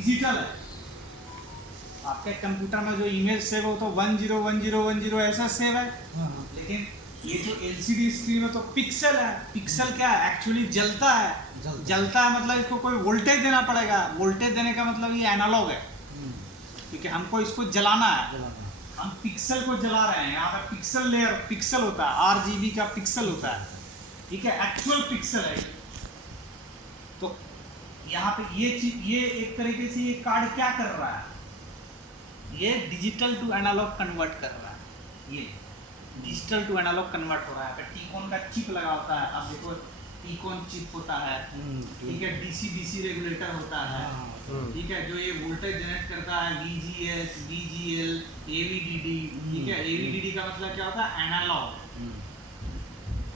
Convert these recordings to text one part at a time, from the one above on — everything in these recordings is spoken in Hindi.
डिजिटल है। आपके कंप्यूटर में जो इमेज सेव हो तो 101010 ऐसा सेव है, लेकिन ये जो एलसीडी स्क्रीन में तो पिक्सल है। पिक्सल क्या है, एक्चुअली जलता है। जलता है मतलब इसको कोई वोल्टेज देना पड़ेगा। वोल्टेज देने का मतलब ये एनालॉग है, क्योंकि हमको इसको जलाना है। हम पिक्सल को जला रहे हैं। यहाँ पे पिक्सल लेयर पिक्सल होता है, RGB का पिक्सल होता है, ठीक है, एक्चुअल पिक्सल है। तो यहाँ पे ये चीज, ये एक तरीके से ये कार्ड क्या कर रहा है, ये डिजिटल टू एनालॉग कन्वर्ट कर रहा है। ये डिजिटल टू एनालॉग कन्वर्ट हो रहा है। टीकॉन का चिप लगा होता है, अब देखो टीकॉन चिप होता है, ठीक है, DC रेगुलेटर होता है, ठीक है, जो ये वोल्टेज जनरेट करता है, VGS, VGL, AVDD, ठीक है। AVDD का मतलब क्या होता है, एनालॉग।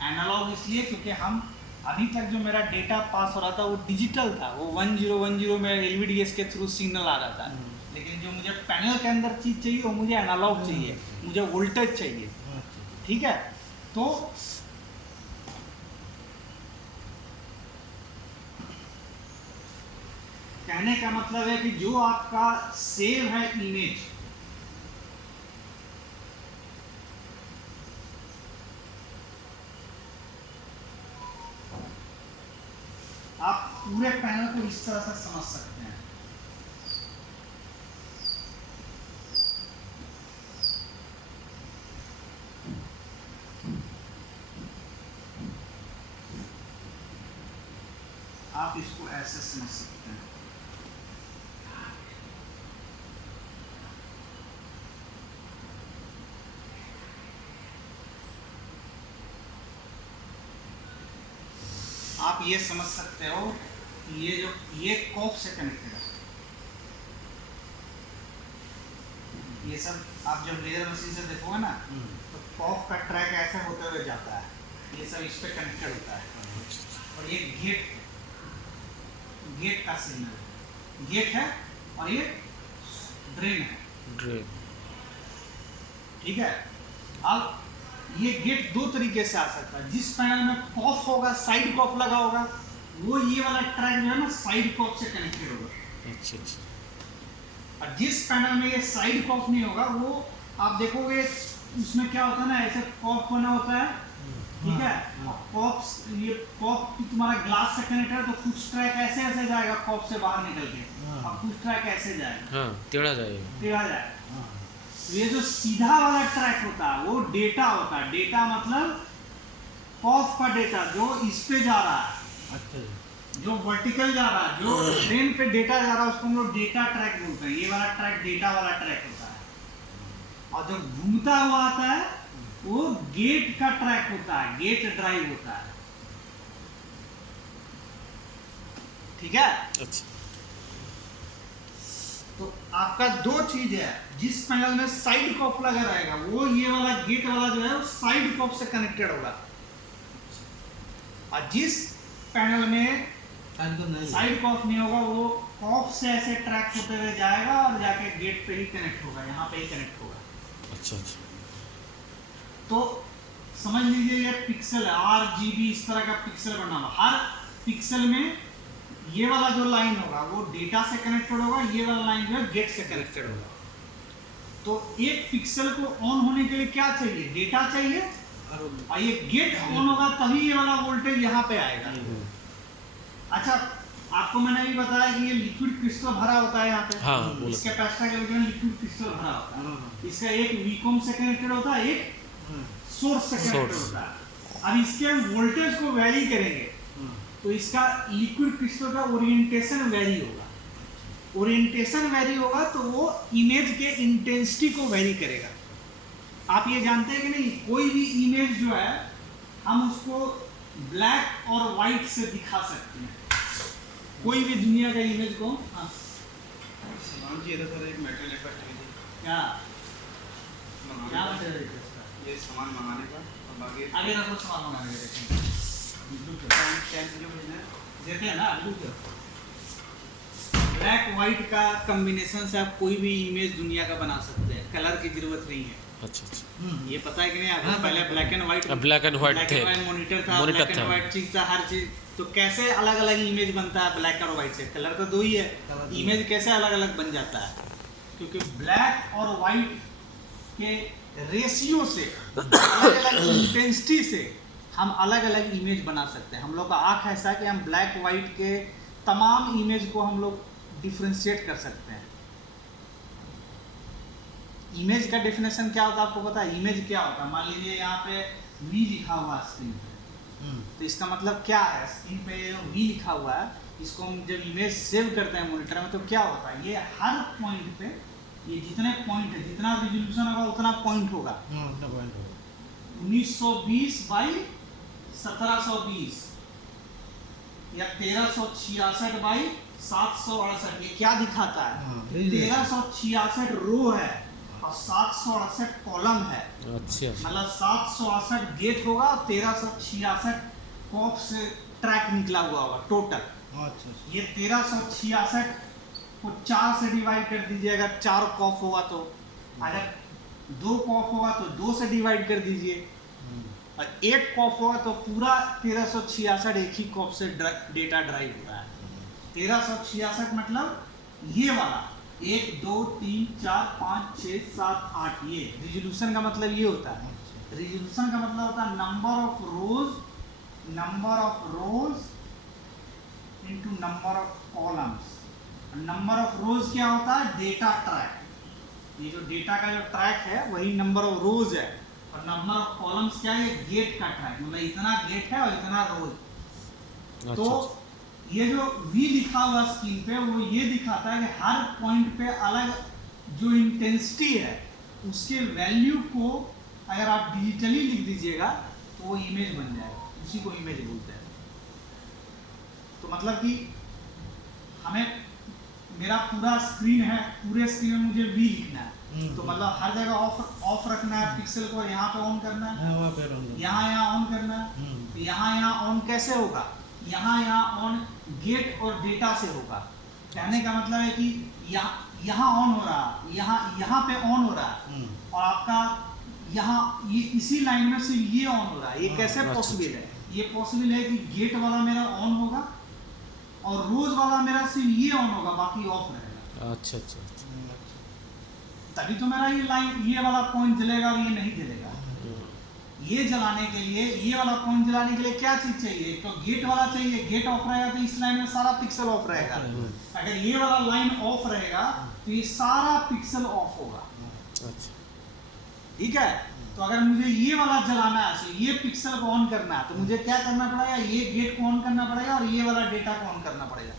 एनालॉग इसलिए क्योंकि हम अभी तक जो मेरा डेटा पास हो रहा था वो डिजिटल था, वो 1010 में LVDS के थ्रू सिग्नल आ रहा था। लेकिन जो मुझे पैनल के अंदर चीज चाहिए वो मुझे एनालॉग चाहिए, मुझे वोल्टेज चाहिए, ठीक है। तो कहने का मतलब है कि जो आपका सेव है इमेज, आप पूरे पैनल को इस तरह से समझ सकते हैं। आप इसको ऐसे समझ सकते हैं। आप ये समझ सकते हो कि ये जो ये कॉप से कनेक्टेड है, ये सब आप जब लेजर मशीन से देखोगे ना तो कॉप का ट्रैक ऐसे होते हुए जाता है, ये सब इस पे कनेक्टेड होता है। और ये गेट का सिग्नल है, गेट है, और ये ड्रेन है, ठीक है। अब ये गेट दो तरीके से आ सकता है। जिस पैनल में कॉफ होगा, साइड कॉफ लगा होगा, वो ये वाला ट्रैक जो है ना साइड कॉफ से कनेक्टेड होगा। अच्छा अच्छा। और जिस पैनल में ये साइड कॉफ नहीं होगा, वो आप देखोगे उसमें क्या होता है ना, ऐसे कॉफ बना होता है, ठीक है। और कॉफ, ये कॉफ तुम्हारा ग्लास से कनेक्टेड है, तो कुछ ट्रैक ऐसे ऐसे जाएगा कॉफ से बाहर निकल के, और कुछ ट्रैक ऐसे जाएगा, टेढ़ा जाएगा। तो ये जो सीधा वाला ट्रैक होता है वो डेटा होता है। डेटा मतलब कॉफ का डेटा जो इस पे जा रहा है, अच्छा, जो वर्टिकल जा रहा है, जो ट्रेन पे डेटा जा रहा है, उसको हम लोग डेटा ट्रैक बोलते हैं। ये वाला ट्रैक डेटा वाला ट्रैक होता है। और जो घूमता हुआ आता है वो गेट का ट्रैक होता है, गेट ड्राइव होता है, ठीक है। अच्छा। तो आपका दो चीज है, जिस पैनल में साइड कॉफ लगा रहेगा वो ये वाला गेट वाला जो है वो साइड कॉफ से कनेक्टेड होगा, और जिस पैनल में साइड कॉफ नहीं होगा वो कॉफ से ऐसे ट्रैक होते हुए जाएगा और जाके गेट पे ही कनेक्ट होगा, यहाँ पे ही कनेक्ट होगा। अच्छा अच्छा। तो समझ लीजिए ये पिक्सल है, RGB इस तरह का पिक्सल बना हुआ। हर पिक्सल में ये वाला जो लाइन होगा वो डेटा से कनेक्टेड होगा, ये वाला लाइन जो है गेट से कनेक्टेड होगा। तो एक पिक्सल को ऑन होने के लिए क्या चाहिए, डेटा चाहिए, और ये गेट ऑन होगा तभी ये वाला वोल्टेज यहाँ पे आएगा। अच्छा, आपको मैंने भी बताया कि ये लिक्विड क्रिस्टल भरा होता है यहाँ पे, हाँ, इस कैपेसिटर के लिए लिक्विड क्रिस्टल भरा होता है। इसका एक वीकॉम से कनेक्टेड होता है, एक सोर्स से कनेक्टेड होता है। अब इसके हम वोल्टेज को वैरी करेंगे तो इसका लिक्विड क्रिस्टल का ओरिएंटेशन वेरी होगा। ओरिएंटेशन वेरी होगा तो वो इमेज के इंटेंसिटी को वेरी करेगा। आप ये जानते हैं कि नहीं, कोई भी इमेज जो है हम उसको ब्लैक और वाइट से दिखा सकते हैं, कोई भी दुनिया का इमेज को। हाँ सामान चाहिए था सर, एक मेटल इफेक्ट चाहिए। क्या क्या मटेरियल है इसका? ये सामान मंगाने का, और बाकी आगे रखो, सामान मंगाने का देखेंगे। जो भेजना है देते हैं ना, ब्लैक वाइट का कॉम्बिनेशन से आप कोई भी इमेज दुनिया का बना सकते हैं, कलर की जरूरत नहीं है। अच्छा अच्छा। ये पता है कि नहीं आपको? पहले black and white, black and white थे, मॉनिटर था, ब्लैक एंड व्हाइट चीज था, हर चीज तो कैसे अलग अलग इमेज बनता है ब्लैक और वाइट से? कलर तो दो ही है, कलर दो। इमेज कैसे अलग अलग बन जाता है? क्योंकि ब्लैक और वाइट के रेशियो से, अलग अलग इंटेंसिटी से हम अलग अलग इमेज बना सकते हैं। हम लोग का आँख ऐसा है कि हम ब्लैक वाइट के तमाम इमेज को हम लोग डिफ्रेंशिएट कर सकते हैं। इमेज का डेफिनेशन क्या होता है आपको पता है? इमेज क्या होता है? मान लीजिए यहाँ पे वी लिखा हुआ है स्क्रीन पे, तो इसका मतलब क्या है? स्क्रीन पे वी लिखा हुआ है, इसको हम जब इमेज सेव करते हैं मॉनिटर में तो क्या होता है? ये हर पॉइंट पे, ये जितने पॉइंट है, जितना रिजोल्यूशन होगा उतना पॉइंट होगा। 1920 बाई 1720 या 1366 बाई 768, ये क्या दिखाता है? 1366 रो है और 768 कॉलम है। अच्छा मतलब 768 गेट होगा और 1366 कॉफ से ट्रैक निकला हुआ होगा टोटल। ये 1366 को 4 से डिवाइड कर दीजिए, अगर 4 कॉफ होगा तो, अगर 2 कॉफ होगा तो 2 से डिवाइड कर दीजिए, और 1 कॉफ होगा तो पूरा 1366 एक ही कॉफ से डेटा ड्राइव हो रहा है। 1366 मतलब ये वाला 1 2 3 4 5 6 7 8, ये रिजोल्यूशन का मतलब ये होता है। रिजोल्यूशन का मतलब होता है number of rose into number of columns. Number of रोज क्या होता है? Data track. ये जो डेटा का जो ट्रैक है वही नंबर ऑफ रोज है, और नंबर ऑफ कॉलम्स क्या है? गेट का ट्रैक, मतलब इतना गेट है और इतना रोज। तो ये जो V लिखा हुआ स्क्रीन पे वो ये दिखाता है कि हर पॉइंट पे अलग जो इंटेंसिटी है उसके वैल्यू को अगर आप डिजिटली लिख दीजिएगा तो वो इमेज बन जाएगा, उसी को इमेज बोलते हैं। तो मतलब कि हमें, मेरा पूरा स्क्रीन है, पूरे स्क्रीन में मुझे V लिखना है, तो मतलब हर जगह ऑफ रखना है पिक्सल को, यहाँ पे ऑन करना है, यहाँ ऑन करना है। तो यहाँ ऑन कैसे होगा? यहाँ ऑन गेट और डेटा से होगा। कहने का मतलब है कि यहाँ ऑन हो रहा है, यहाँ पे ऑन हो रहा है, और आपका यहाँ ये इसी लाइन में सिर्फ ये ऑन हो रहा है। ये कैसे पॉसिबल है? ये पॉसिबल है कि गेट वाला मेरा ऑन होगा और रोज वाला मेरा सिर्फ ये ऑन होगा, बाकी ऑफ रहेगा। अच्छा अच्छा, तभी तो मेरा ये लाइन, ये वाला पॉइंट जलेगा और ये नहीं जलेगा। ये जलाने के लिए, ये वाला पॉइंट जलाने के लिए क्या चीज चाहिए? तो गेट वाला चाहिए। गेट ऑफ रहेगा तो इस लाइन में सारा पिक्सल ऑफ रहेगा। अगर ये वाला लाइन ऑफ रहेगा तो ये सारा पिक्सल ऑफ होगा। अच्छा ठीक है। तो अगर मुझे ये वाला जलाना है, तो ये पिक्सल को ऑन करना है, तो मुझे क्या करना पड़ेगा? ये गेट को ऑन करना पड़ेगा और ये वाला डेटा को ऑन करना पड़ेगा,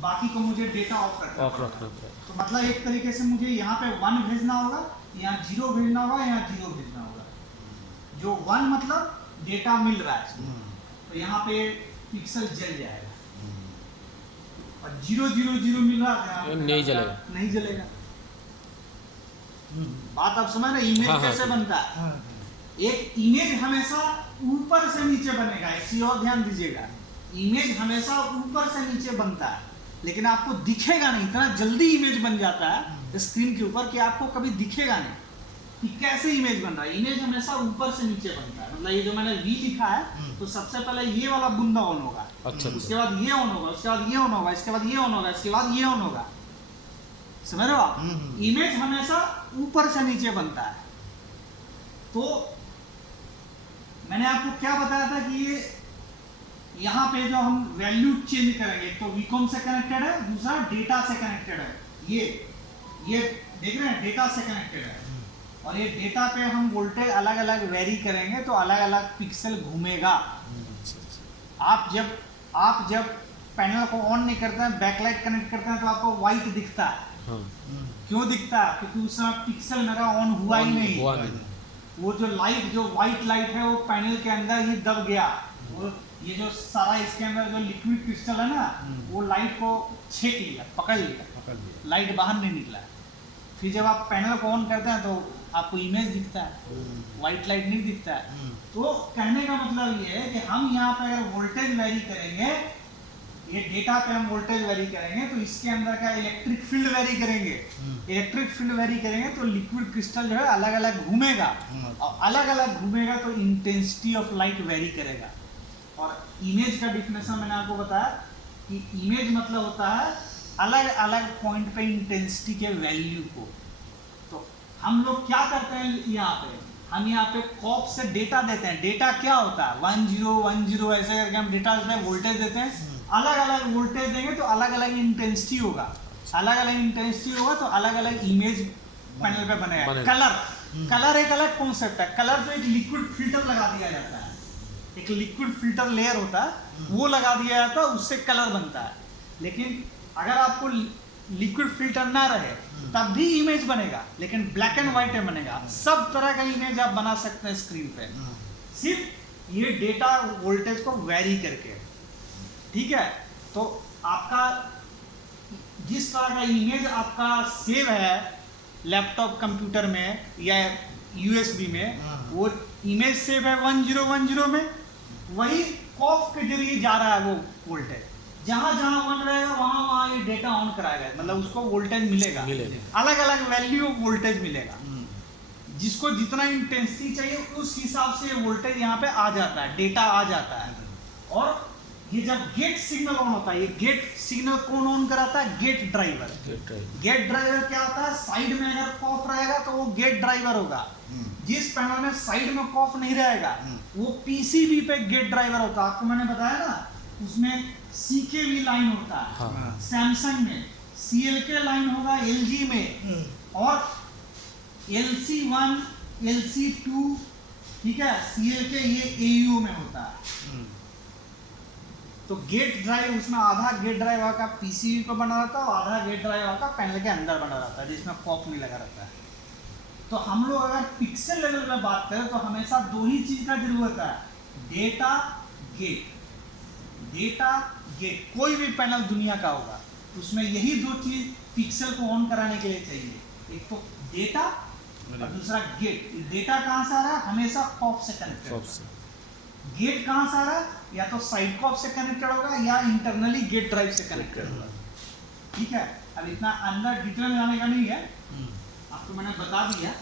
बाकी को मुझे डेटा ऑफ रखना पड़ेगा। तो मतलब एक तरीके से मुझे यहाँ पे 1 भेजना होगा, यहाँ 0 भेजना होगा, यहाँ 0 भेजना होगा। जो 1 मतलब डेटा मिल रहा है, तो यहाँ पे पिक्सल जल जाएगा, और 0 0 0 मिल रहा है नहीं जलेगा, नहीं जलेगा। बात आप समझ रहे? इमेज कैसे बनता है? एक इमेज हमेशा ऊपर से नीचे बनेगा। एक चीज और ध्यान दीजिएगा, इमेज हमेशा ऊपर से नीचे बनता है, लेकिन आपको दिखेगा नहीं। इतना जल्दी इमेज बन जाता है स्क्रीन के ऊपर कि आपको कभी दिखेगा नहीं कि कैसे इमेज बन रहा है। इमेज हमेशा ऊपर से नीचे बनता है। मतलब ये जो मैंने V लिखा है, तो सबसे पहले ये वाला बुंदा ऑन होगा, अच्छा, उसके बाद ये ऑन होगा, उसके बाद ये ऑन होगा, इसके बाद ये ऑन होगा, इसके बाद ये ऑन होगा। समझ रहे हो आप? इमेज हमेशा ऊपर से नीचे बनता है। तो मैंने आपको क्या बताया था कि ये यहाँ पे जो हम वैल्यू चेंज करेंगे, तो वीकॉम से कनेक्टेड है, दूसरा डेटा से कनेक्टेड है। ये देख रहे हैं, डेटा से कनेक्टेड है, और ये डेटा पे हम वोल्टेज अलग अलग वेरी करेंगे तो अलग अलग पिक्सल घूमेगा। आप जब पैनल को ऑन नहीं करते हैं, बैकलाइट कनेक्ट करते हैं, तो आपको व्हाइट दिखता है। क्यों दिखता है? क्योंकि उस समय पिक्सल मेरा ऑन हुआ ही नहीं। वो जो लाइट, जो व्हाइट लाइट है, वो पैनल के अंदर ही दब गया। वो ये जो सारा इसके अंदर जो लिक्विड क्रिस्टल है ना, वो लाइट को छेक लिया, पकड़ लिया, लाइट बाहर नहीं निकला। फिर जब आप पैनल को ऑन करते हैं तो आपको इमेज दिखता है, व्हाइट लाइट नहीं दिखता है। तो कहने का मतलब ये है कि हम यहाँ पे अगर वोल्टेज वेरी करेंगे, ये डेटा पे हम वोल्टेज वेरी करेंगे, तो इसके अंदर का इलेक्ट्रिक फील्ड वेरी करेंगे। इलेक्ट्रिक फील्ड वेरी करेंगे तो लिक्विड क्रिस्टल जो है अलग अलग घूमेगा, और अलग अलग घूमेगा तो इंटेंसिटी ऑफ लाइट वेरी करेगा, और इमेज का डिफिनेशन मैंने आपको बताया कि इमेज मतलब होता है अलग अलग पॉइंट पे इंटेंसिटी के वैल्यू को। तो हम लोग क्या करते हैं यहाँ पे, हम यहाँ पे कॉप से डेटा देते हैं। डेटा क्या होता है 1010 ऐसे करके हम डेटा देते हैं, वोल्टेज देते हैं। अलग अलग वोल्टेज देंगे तो अलग अलग इंटेंसिटी होगा, अलग अलग इंटेंसिटी होगा तो अलग अलग इमेज पैनल पे बनेगा। कलर एक अलग कॉन्सेप्ट है। कलर तो एक लिक्विड फिल्टर लगा दिया जाता है, एक लिक्विड फिल्टर लेयर होता है वो लगा दिया जाता है, उससे कलर बनता है। लेकिन अगर आपको लिक्विड फिल्टर ना रहे तब भी इमेज बनेगा, लेकिन ब्लैक एंड व्हाइट में बनेगा। सब तरह का इमेज आप बना सकते हैं स्क्रीन पे, सिर्फ ये डेटा वोल्टेज को वेरी करके। ठीक है, तो आपका जिस तरह का इमेज आपका सेव है लैपटॉप कंप्यूटर में या यूएसबी में, वो इमेज सेव है 1010 में, वही कॉफ के जरिए जा रहा है वो वोल्टेज। जहां जहां वन रहेगा वहां वहां ये डेटा ऑन कराएगा, मतलब उसको वोल्टेज मिलेगा, अलग अलग वैल्यू वोल्टेज मिलेगा। जिसको जितना इंटेंसिटी चाहिए उस हिसाब से वोल्टेज यहाँ पे आ जाता है, डेटा आ जाता है। और ये जब गेट सिग्नल ऑन होता है, ये गेट सिग्नल कौन ऑन कराता है? Gate driver. गेट ड्राइवर क्या होता है? साइड में अगर कॉफ रहेगा तो वो गेट ड्राइवर होगा। जिस पैनल में साइड में कॉफ नहीं रहेगा वो पीसीबी पे गेट ड्राइवर होता है। आपको मैंने बताया ना, उसमें सीकेवी लाइन होता है, सैमसंग में सीएलके लाइन होगा, एलजी में, और LC1 LC2, ठीक है, सीएलके ये एयू में होता है। तो गेट ड्राइव उसमें आधा गेट ड्राइव आपका पीसीबी पे बना रहता है और आधा गेट ड्राइव आपका पैनल के अंदर बना रहता है जिसमें कॉप नहीं लगा रहता है। तो हम लोग अगर पिक्सल लेवल में बात करें तो हमेशा दो ही चीज का जरूरत है, डेटा गेट। डेटा गेट कोई भी पैनल दुनिया का होगा उसमें यही दो चीज पिक्सल को ऑन कराने के लिए चाहिए, एक तो डेटा और दूसरा गेट। डेटा कहाँ से आ रहा है? हमेशा कॉप से कनेक्टेड। गेट कहाँ से आ रहा है? या तो साइड कॉप से कनेक्टेड होगा या इंटरनली गेट ड्राइव से कनेक्टेड होगा। ठीक है, अब इतना अंदर डिटेल में जाने का नहीं है, आपको मैंने बता दिया।